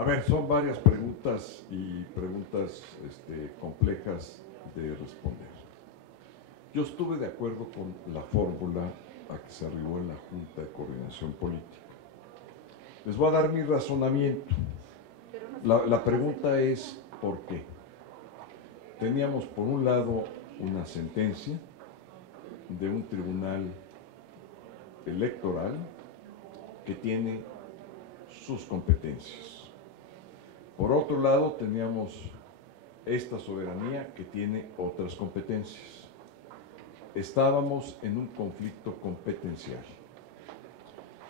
A ver, son varias preguntas y preguntas complejas de responder. Yo estuve de acuerdo con la fórmula a que se arribó en la Junta de Coordinación Política. Les voy a dar mi razonamiento. La pregunta es, ¿por qué? Teníamos por un lado una sentencia de un tribunal electoral que tiene sus competencias. Por otro lado, teníamos esta soberanía que tiene otras competencias. Estábamos en un conflicto competencial.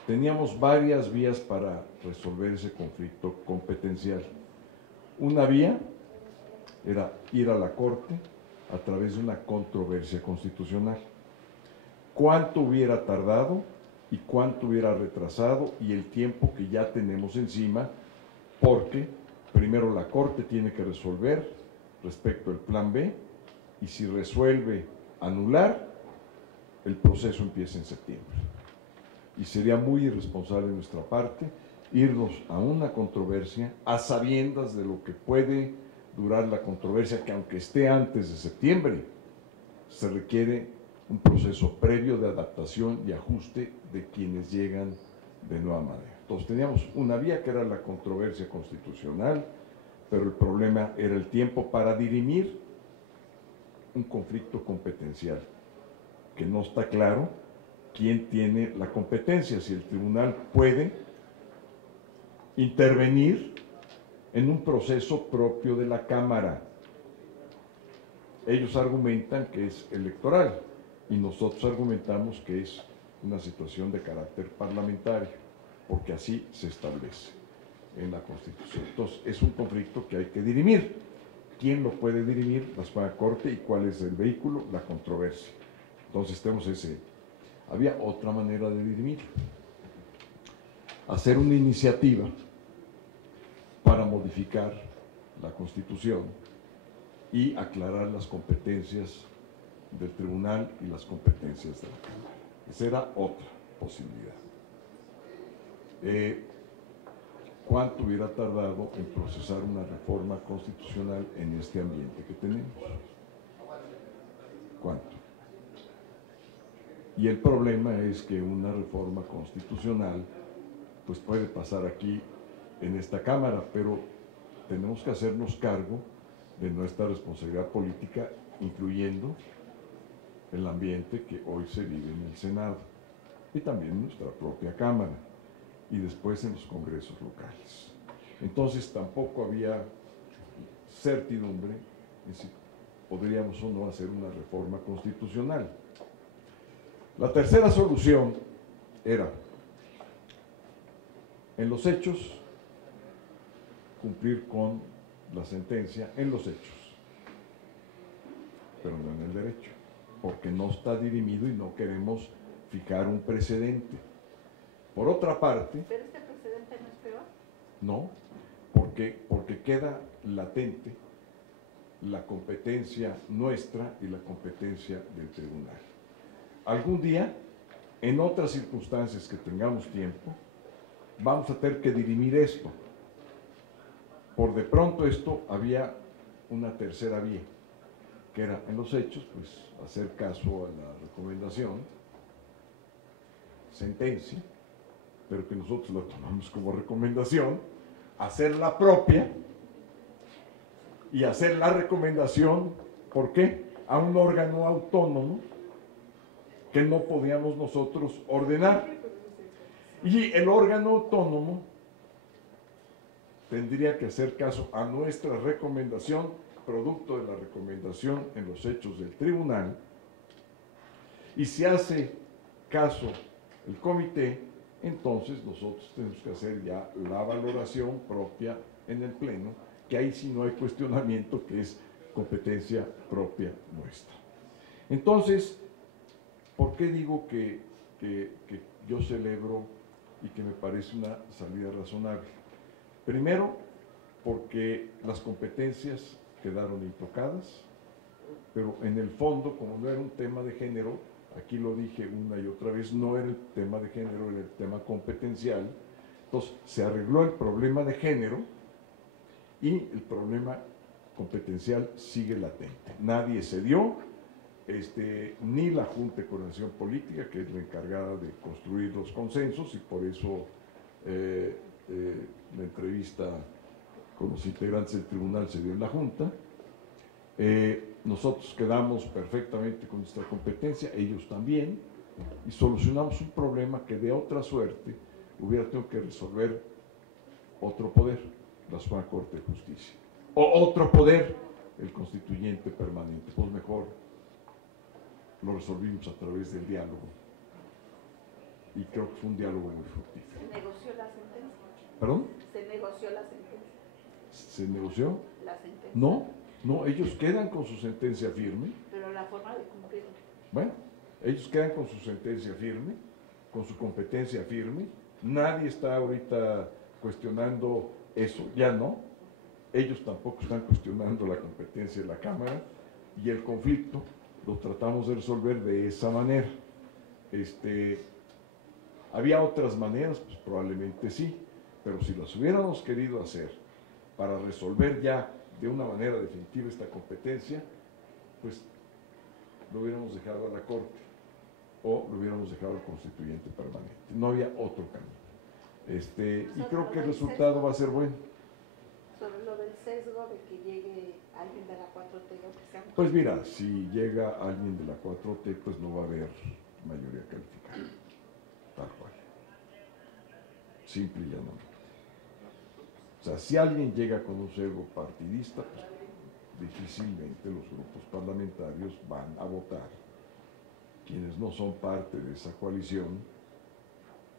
Teníamos varias vías para resolver ese conflicto competencial. Una vía era ir a la Corte a través de una controversia constitucional. ¿Cuánto hubiera tardado y cuánto hubiera retrasado y el tiempo que ya tenemos encima? Porque primero la Corte tiene que resolver respecto al plan B y si resuelve anular, el proceso empieza en septiembre. Y sería muy irresponsable de nuestra parte irnos a una controversia a sabiendas de lo que puede durar la controversia, que aunque esté antes de septiembre, se requiere un proceso previo de adaptación y ajuste de quienes llegan de nueva manera. Entonces teníamos una vía que era la controversia constitucional, pero el problema era el tiempo para dirimir un conflicto competencial, que no está claro quién tiene la competencia, si el tribunal puede intervenir en un proceso propio de la Cámara. Ellos argumentan que es electoral y nosotros argumentamos que es una situación de carácter parlamentario, porque así se establece en la Constitución. Entonces, es un conflicto que hay que dirimir. ¿Quién lo puede dirimir? La Suprema Corte. ¿Y cuál es el vehículo? La controversia. Entonces, tenemos ese. Había otra manera de dirimir. Hacer una iniciativa para modificar la Constitución y aclarar las competencias del tribunal y las competencias de la Cámara. Esa era otra posibilidad. ¿Cuánto hubiera tardado en procesar una reforma constitucional en este ambiente que tenemos? ¿Cuánto? Y el problema es que una reforma constitucional pues puede pasar aquí en esta Cámara, pero tenemos que hacernos cargo de nuestra responsabilidad política, incluyendo el ambiente que hoy se vive en el Senado y también en nuestra propia Cámara y después en los congresos locales. Entonces tampoco había certidumbre en si podríamos o no hacer una reforma constitucional. La tercera solución era, en los hechos, cumplir con la sentencia en los hechos, pero no en el derecho, porque no está dirimido y no queremos fijar un precedente. Por otra parte... ¿Pero este precedente no es peor? No, porque queda latente la competencia nuestra y la competencia del tribunal. Algún día, en otras circunstancias que tengamos tiempo, vamos a tener que dirimir esto. Por de pronto esto había una tercera vía, que era en los hechos, pues hacer caso a la recomendación, sentencia, pero que nosotros lo tomamos como recomendación, hacer la propia y hacer la recomendación, ¿por qué? A un órgano autónomo que no podíamos nosotros ordenar. Y el órgano autónomo tendría que hacer caso a nuestra recomendación, producto de la recomendación en los hechos del tribunal, y si hace caso el comité, entonces nosotros tenemos que hacer ya la valoración propia en el Pleno, que ahí sí no hay cuestionamiento, que es competencia propia nuestra. Entonces, ¿por qué digo que yo celebro y que me parece una salida razonable? Primero, porque las competencias quedaron intocadas, pero en el fondo, como no era un tema de género, aquí lo dije una y otra vez, no era el tema de género, era el tema competencial. Entonces, se arregló el problema de género y el problema competencial sigue latente. Nadie cedió, ni la Junta de Coordinación Política, que es la encargada de construir los consensos, y por eso la entrevista con los integrantes del tribunal se dio en la Junta. Nosotros quedamos perfectamente con nuestra competencia, ellos también, y solucionamos un problema que de otra suerte hubiera tenido que resolver otro poder, la Suprema Corte de Justicia, o otro poder, el constituyente permanente. Pues mejor lo resolvimos a través del diálogo, y creo que fue un diálogo muy fructífero. ¿Se negoció la sentencia? ¿Perdón? ¿Se negoció la sentencia? ¿Se negoció? La sentencia. No, ellos quedan con su sentencia firme. Pero la forma de cumplirla. Bueno, ellos quedan con su sentencia firme, con su competencia firme. Nadie está ahorita cuestionando eso, ya no. Ellos tampoco están cuestionando la competencia de la Cámara, y el conflicto lo tratamos de resolver de esa manera. ¿Había otras maneras? Pues probablemente sí, pero si las hubiéramos querido hacer para resolver ya de una manera definitiva esta competencia, pues lo hubiéramos dejado a la Corte o lo hubiéramos dejado al constituyente permanente. No había otro camino. Y creo que el resultado va a ser bueno. Sobre lo del sesgo de que llegue alguien de la 4T o que sea... Pues mira, si llega alguien de la 4T, pues no va a haber mayoría calificada, tal cual, simple y llanamente. O sea, si alguien llega con un sesgo partidista, pues difícilmente los grupos parlamentarios van a votar, quienes no son parte de esa coalición,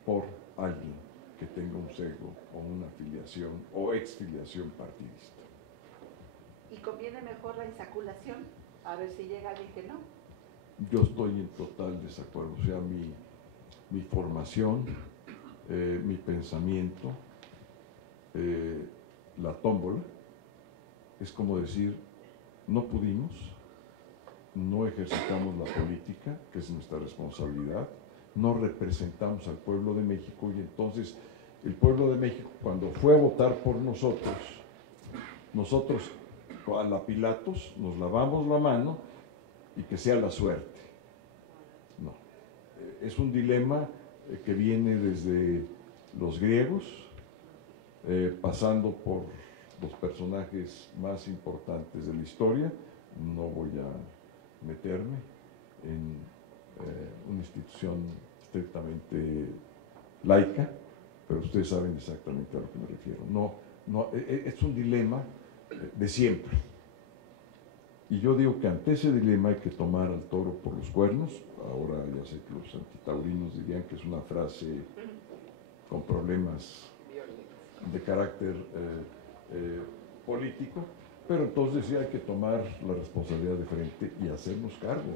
por alguien que tenga un sesgo o una afiliación o exfiliación partidista. ¿Y conviene mejor la insaculación? A ver si llega alguien que no. Yo estoy en total desacuerdo. O sea, mi formación, mi pensamiento, la tómbola, es como decir, no pudimos, no ejercitamos la política, que es nuestra responsabilidad, no representamos al pueblo de México, y entonces el pueblo de México, cuando fue a votar por nosotros a la Pilatos nos lavamos la mano y que sea la suerte. No, es un dilema que viene desde los griegos, pasando por los personajes más importantes de la historia. No voy a meterme en una institución estrictamente laica, pero ustedes saben exactamente a lo que me refiero. Es un dilema de siempre. Y yo digo que ante ese dilema hay que tomar al toro por los cuernos. Ahora ya sé que los antitaurinos dirían que es una frase con problemas de carácter político, pero entonces sí hay que tomar la responsabilidad de frente y hacernos cargo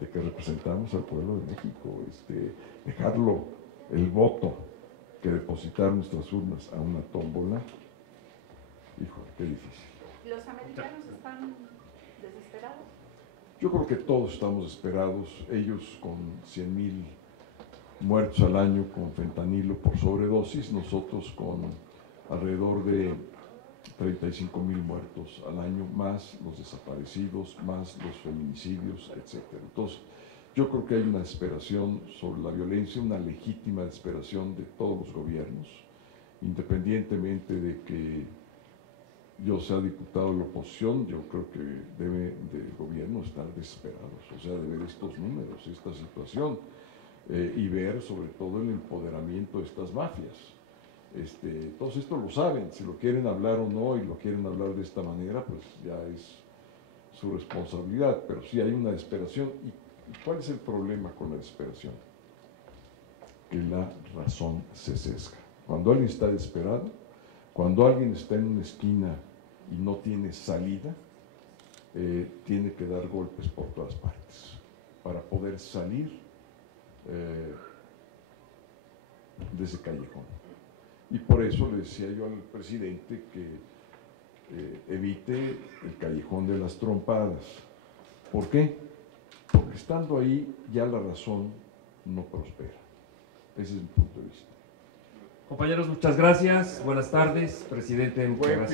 de que representamos al pueblo de México, dejarlo el voto que depositar nuestras urnas a una tómbola. Híjole, qué difícil. ¿Los americanos están desesperados? Yo creo que todos estamos desesperados, ellos con 100,000 muertos al año con fentanilo por sobredosis, nosotros con alrededor de 35,000 muertos al año, más los desaparecidos, más los feminicidios, etc. Entonces, yo creo que hay una desesperación sobre la violencia, una legítima desesperación de todos los gobiernos, independientemente de que yo sea diputado de la oposición. Yo creo que debe del gobierno estar desesperados, o sea, de ver estos números, esta situación, y ver sobre todo el empoderamiento de estas mafias. Todos esto lo saben, si lo quieren hablar o no, y lo quieren hablar de esta manera, pues ya es su responsabilidad, pero sí hay una desesperación. ¿Y cuál es el problema con la desesperación? Que la razón se sesga. Cuando alguien está desesperado, cuando alguien está en una esquina y no tiene salida, tiene que dar golpes por todas partes para poder salir de ese callejón. Y por eso le decía yo al presidente que evite el callejón de las trompadas. ¿Por qué? Porque estando ahí ya la razón no prospera. Ese es mi punto de vista. Compañeros, muchas gracias. Buenas tardes, presidente. Muchas gracias.